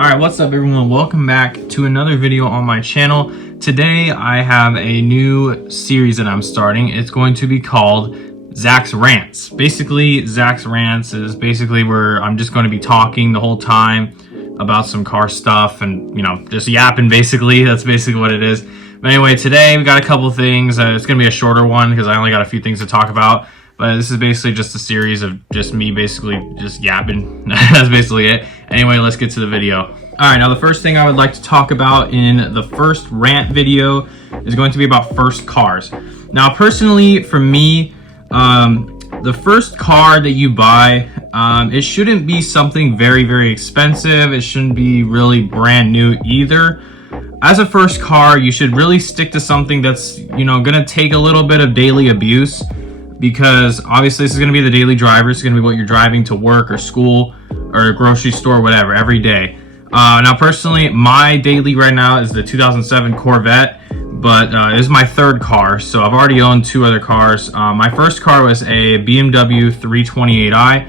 Alright, what's up everyone? Welcome back to another video on my channel. Today I have a new series that I'm starting. It's going to be called Zack's Rants. Basically, Zack's Rants is basically where I'm just going to be talking the whole time about some car stuff and, you know, just yapping basically. That's basically what it is. But anyway, today we got a couple things. It's going to be a shorter one because I only got a few things to talk about. But this is basically just a series of just me basically just yapping. That's basically it. Anyway, let's get to the video. All right, now the first thing I would like to talk about in the first rant video is going to be about first cars. Now, personally, for me, the first car that you buy, it shouldn't be something very, very expensive. It shouldn't be really brand new either. As a first car, you should really stick to something that's, you know, gonna take a little bit of daily abuse, because obviously this is gonna be the daily driver. It's gonna be what you're driving to work or school or grocery store, whatever, every day. Now, personally, my daily right now is the 2007 Corvette, but it is my third car, so I've already owned two other cars. My first car was a BMW 328i,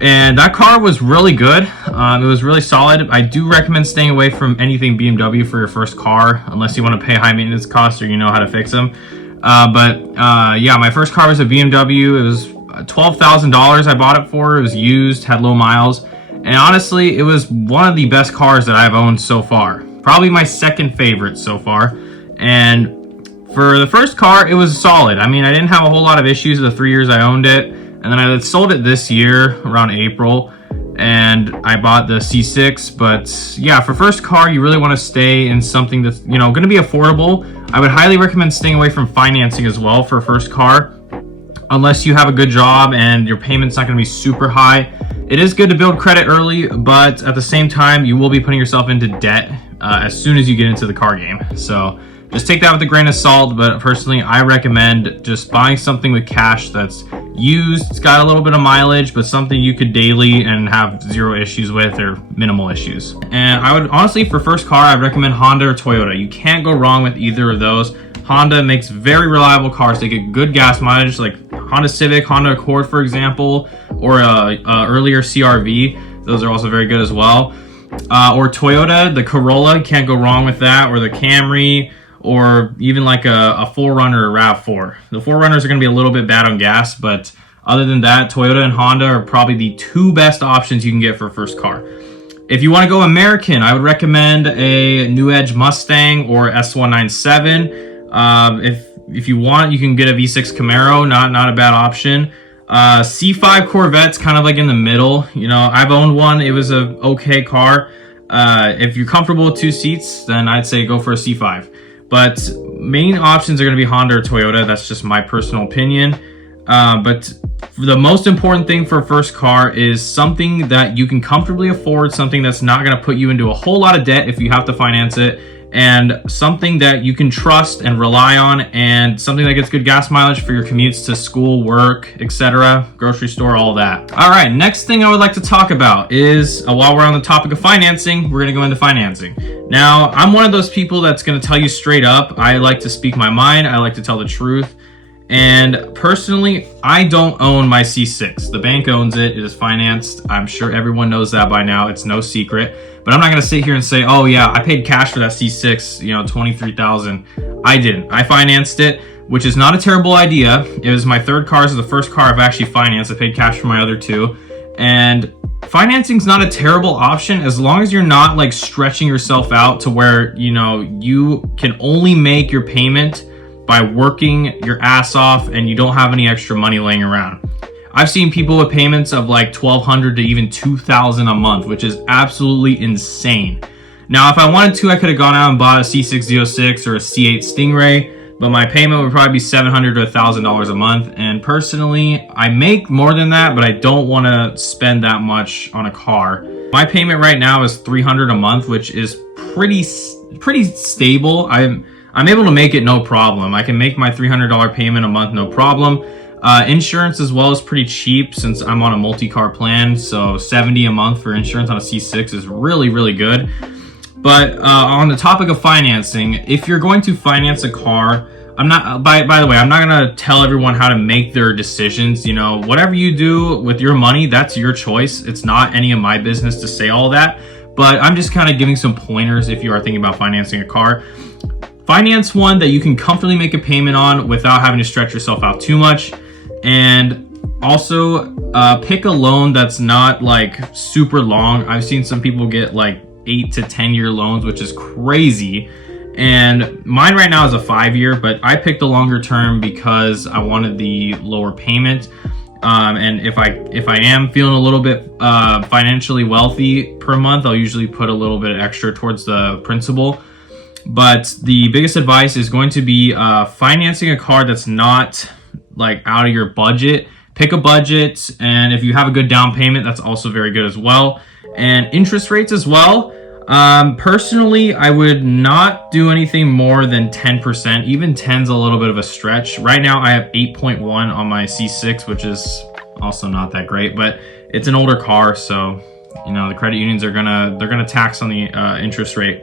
and that car was really good. It was really solid. I do recommend staying away from anything BMW for your first car, unless you want to pay high maintenance costs or you know how to fix them. Yeah, my first car was a BMW. It was $12,000 I bought it for. It was used, had low miles. And honestly, it was one of the best cars that I've owned so far. Probably my second favorite so far. And for the first car, it was solid. I mean, I didn't have a whole lot of issues the 3 years I owned it. And then I sold it this year around April. And I bought the C6. But yeah, for first car, you really want to stay in something that's, you know, going to be affordable. I would highly recommend staying away from financing as well for a first car, unless you have a good job and your payment's not going to be super high. It is good to build credit early, but at the same time, you will be putting yourself into debt as soon as you get into the car game. So just take that with a grain of salt, but personally, I recommend just buying something with cash that's used. It's got a little bit of mileage, but something you could daily and have zero issues with or minimal issues. And I would honestly, for first car, I'd recommend Honda or Toyota. You can't go wrong with either of those. Honda makes very reliable cars. They get good gas mileage, like Honda Civic, Honda Accord, for example, or earlier CR-V. Those are also very good as well. Or Toyota, the Corolla, you can't go wrong with that, or the Camry, or even like a 4Runner or RAV4. The 4Runners are going to be a little bit bad on gas, but other than that, Toyota and Honda are probably the two best options you can get for a first car. If you want to go American, I would recommend a New Edge Mustang or S197. If you want, you can get a V6 Camaro, not a bad option. C5 Corvette's kind of like in the middle. You know, I've owned one. It was a okay car. If you're comfortable with two seats, then I'd say go for a C5. But main options are going to be Honda or Toyota. That's just my personal opinion. But the most important thing for a first car is something that you can comfortably afford, something that's not going to put you into a whole lot of debt if you have to finance it, and something that you can trust and rely on, and something that gets good gas mileage for your commutes to school, work, etc., grocery store, all that. All right, next thing I would like to talk about is, while we're on the topic of financing, we're going to go into financing. Now, I'm one of those people that's going to tell you straight up. I like to speak my mind. I like to tell the truth. And personally, I don't own my C6. The bank owns it. It is financed. I'm sure everyone knows that by now. It's no secret. But I'm not going to sit here and say, oh yeah, I paid cash for that C6, you know, $23,000. I didn't. I financed it, which is not a terrible idea. It was my third car. This is the first car I've actually financed. I paid cash for my other two. And financing's not a terrible option as long as you're not like stretching yourself out to where, you know, you can only make your payment by working your ass off and you don't have any extra money laying around. I've seen people with payments of like $1,200 to even $2,000 a month, which is absolutely insane. Now, if I wanted to, I could have gone out and bought a C606 or a C8 Stingray, but my payment would probably be $700 to $1,000 a month. And personally, I make more than that, but I don't want to spend that much on a car. My payment right now is $300 a month, which is pretty stable. I'm able to make it no problem. I can make my $300 payment a month no problem. Insurance as well is pretty cheap since I'm on a multi-car plan, so $70 a month for insurance on a C6 is really, really good. But on the topic of financing, if you're going to finance a car, I'm not, by the way, I'm not gonna tell everyone how to make their decisions. You know, whatever you do with your money, that's your choice. It's not any of my business to say all that. but I'm just kind of giving some pointers if you are thinking about financing a car. Finance one that you can comfortably make a payment on without having to stretch yourself out too much. And also pick a loan that's not like super long. I've seen some people get like 8 to 10 year loans, which is crazy. And mine right now is a 5-year, but I picked a longer term because I wanted the lower payment. And if I am feeling a little bit financially wealthy per month, I'll usually put a little bit extra towards the principal. But the biggest advice is going to be financing a car that's not like out of your budget. Pick a budget, and if you have a good down payment, that's also very good as well. And interest rates as well. Personally, I would not do anything more than 10%. Even 10's a little bit of a stretch. Right now, I have 8.1 on my C6, which is also not that great, but it's an older car, so you know the credit unions are gonna tax on the interest rate.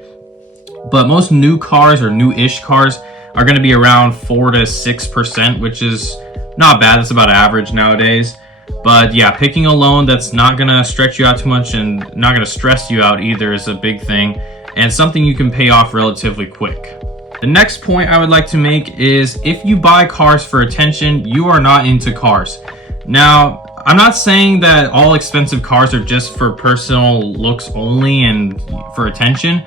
But most new cars or new-ish cars are gonna be around 4 to 6%, which is not bad. That's about average nowadays. But yeah, picking a loan that's not gonna stretch you out too much and not gonna stress you out either is a big thing, and something you can pay off relatively quick. The next point I would like to make is if you buy cars for attention, you are not into cars. Now, I'm not saying that all expensive cars are just for personal looks only and for attention,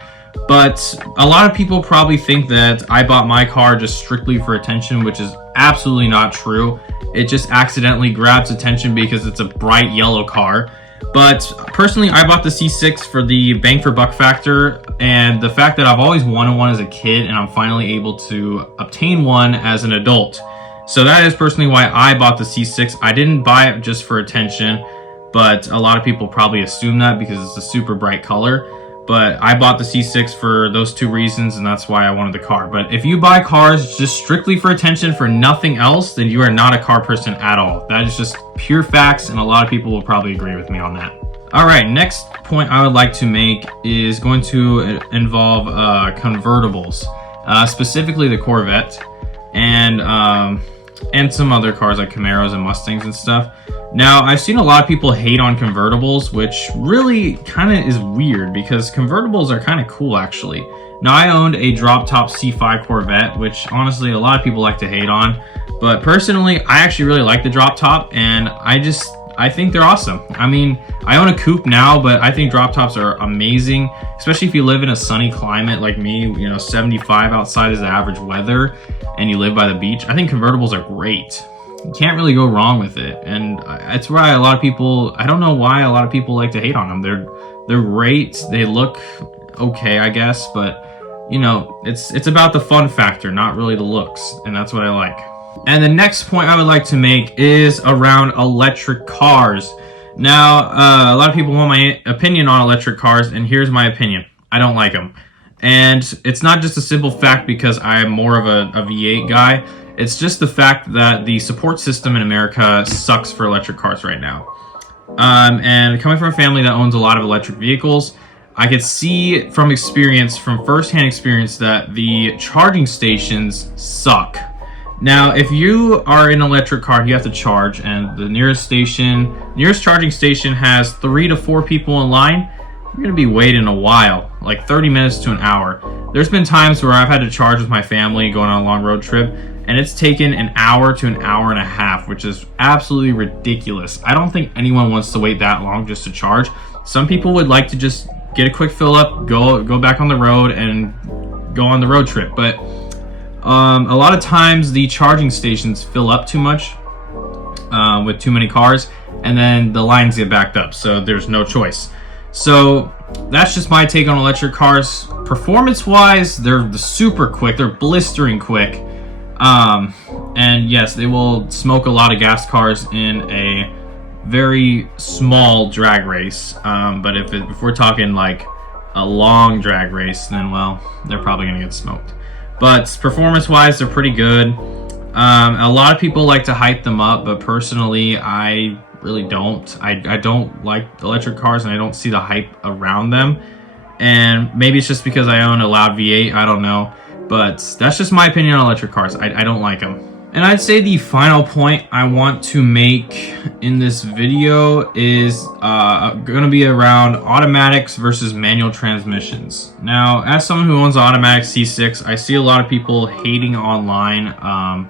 but a lot of people probably think that I bought my car just strictly for attention, which is absolutely not true. It just accidentally grabs attention because it's a bright yellow car. But personally, I bought the C6 for the bang for buck factor, and the fact that I've always wanted one as a kid and I'm finally able to obtain one as an adult. So that is personally why I bought the C6. I didn't buy it just for attention, but a lot of people probably assume that because it's a super bright color. But I bought the C6 for those two reasons, and that's why I wanted the car. But if you buy cars just strictly for attention, for nothing else, then you are not a car person at all. That is just pure facts, and a lot of people will probably agree with me on that. All right, next point I would like to make is going to involve convertibles, specifically the Corvette, and some other cars like Camaros and Mustangs and stuff. Now, I've seen a lot of people hate on convertibles, which really kind of is weird because convertibles are kind of cool, actually. Now, I owned a drop-top C5 Corvette, which honestly a lot of people like to hate on. But personally, I actually really like the drop-top, and I think they're awesome. I mean, I own a coupe now, but I think drop-tops are amazing, especially if you live in a sunny climate like me. You know, 75 outside is the average weather, and you live by the beach. I think convertibles are great. You can't really go wrong with it, and that's why a lot of people, I don't know why a lot of people like to hate on them. They're great, they look okay, I guess, but you know, it's about the fun factor, not really the looks, and that's what I like. And the next point I would like to make is around electric cars. Now, a lot of people want my opinion on electric cars, and here's my opinion. I don't like them. And it's not just a simple fact because I am more of a V8 guy. It's just the fact that the support system in America sucks for electric cars right now. And coming from a family that owns a lot of electric vehicles, I could see from experience, from firsthand experience, that the charging stations suck. Now, if you are in an electric car, you have to charge, and the nearest charging station has 3 to 4 people in line. You're gonna be waiting a while, like 30 minutes to an hour. There's been times where I've had to charge with my family going on a long road trip, and it's taken an hour to an hour and a half, which is absolutely ridiculous. I don't think anyone wants to wait that long just to charge. Some people would like to just get a quick fill up, go back on the road, and go on the road trip. But a lot of times the charging stations fill up too much with too many cars, and then the lines get backed up, so there's no choice. So that's just my take on electric cars. Performance-wise, they're super quick. They're blistering quick. And yes, they will smoke a lot of gas cars in a very small drag race. But if we're talking like a long drag race, then well, they're probably gonna get smoked. But performance-wise, they're pretty good. A lot of people like to hype them up, but personally, I really don't. I don't like electric cars, and I don't see the hype around them. And maybe it's just because I own a loud V8, I don't know. But that's just my opinion on electric cars. I don't like them. And I'd say the final point I want to make in this video is going to be around automatics versus manual transmissions. Now, as someone who owns an automatic C6, I see a lot of people hating online.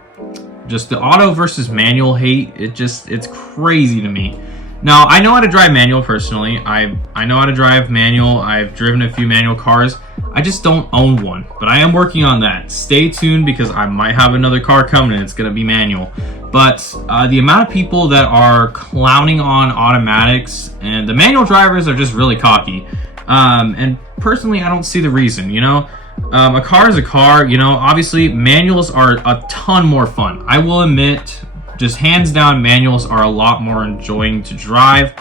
Just the auto versus manual hate, it's crazy to me. Now, I know how to drive manual personally. I know how to drive manual. I've driven a few manual cars. I just don't own one, but I am working on that. Stay tuned because I might have another car coming and it's gonna be manual. But the amount of people that are clowning on automatics and the manual drivers are just really cocky. And personally, I don't see the reason, you know? A car is a car, you know? Obviously, manuals are a ton more fun. I will admit, just hands down, manuals are a lot more enjoying to drive.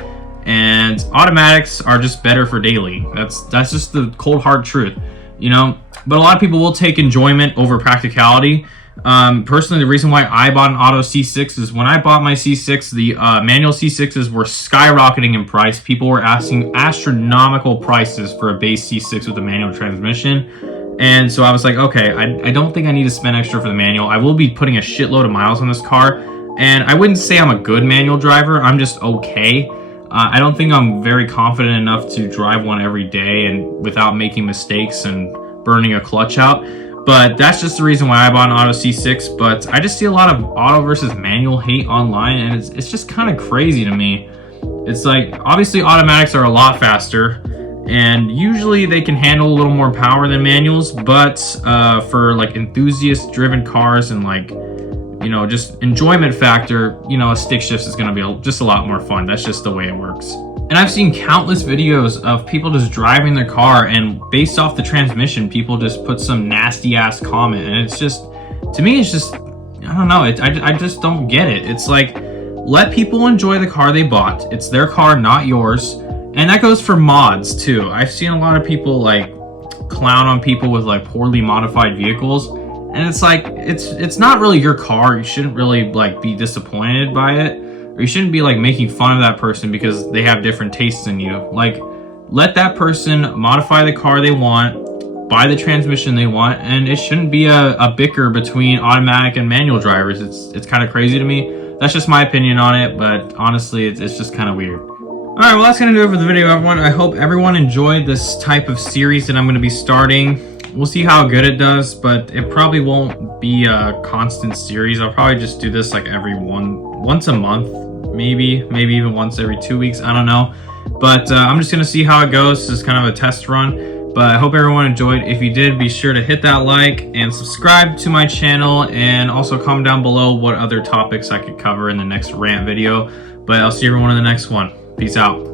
And automatics are just better for daily. That's just the cold hard truth, you know. But a lot of people will take enjoyment over practicality. Personally, the reason why I bought an auto C6 is when I bought my C6, the manual C6s were skyrocketing in price. People were asking astronomical prices for a base C6 with a manual transmission. And so I was like, okay, I don't think I need to spend extra for the manual. I will be putting a shitload of miles on this car. And I wouldn't say I'm a good manual driver. I'm just okay. I don't think I'm very confident enough to drive one every day and without making mistakes and burning a clutch out. But that's just the reason why I bought an auto C6. But I just see a lot of auto versus manual hate online, and it's just kind of crazy to me. It's like, obviously automatics are a lot faster, and usually they can handle a little more power than manuals. But for like enthusiast driven cars and like, you know, just enjoyment factor, you know, a stick shift is going to be just a lot more fun. That's just the way it works. And I've seen countless videos of people just driving their car, and based off the transmission, people just put some nasty ass comment. And it's just, to me, it's just, I don't know. I just don't get it. It's like, let people enjoy the car they bought. It's their car, not yours. And that goes for mods too. I've seen a lot of people like clown on people with like poorly modified vehicles. And it's like, it's not really your car. You shouldn't really like be disappointed by it, or you shouldn't be like making fun of that person because they have different tastes than you. Like, let that person modify the car they want, buy the transmission they want, and it shouldn't be a bicker between automatic and manual drivers. It's kind of crazy to me. That's just my opinion on it, but honestly, it's just kind of weird. Alright, well, that's going to do it for the video, everyone. I hope everyone enjoyed this type of series that I'm going to be starting. We'll see how good it does, but it probably won't be a constant series. I'll probably just do this like once a month, maybe even once every 2 weeks. I don't know, but I'm just gonna see how it goes. This is kind of a test run, but I hope everyone enjoyed. If you did, be sure to hit that like and subscribe to my channel, and also comment down below what other topics I could cover in the next rant video. But I'll see everyone in the next one. Peace out.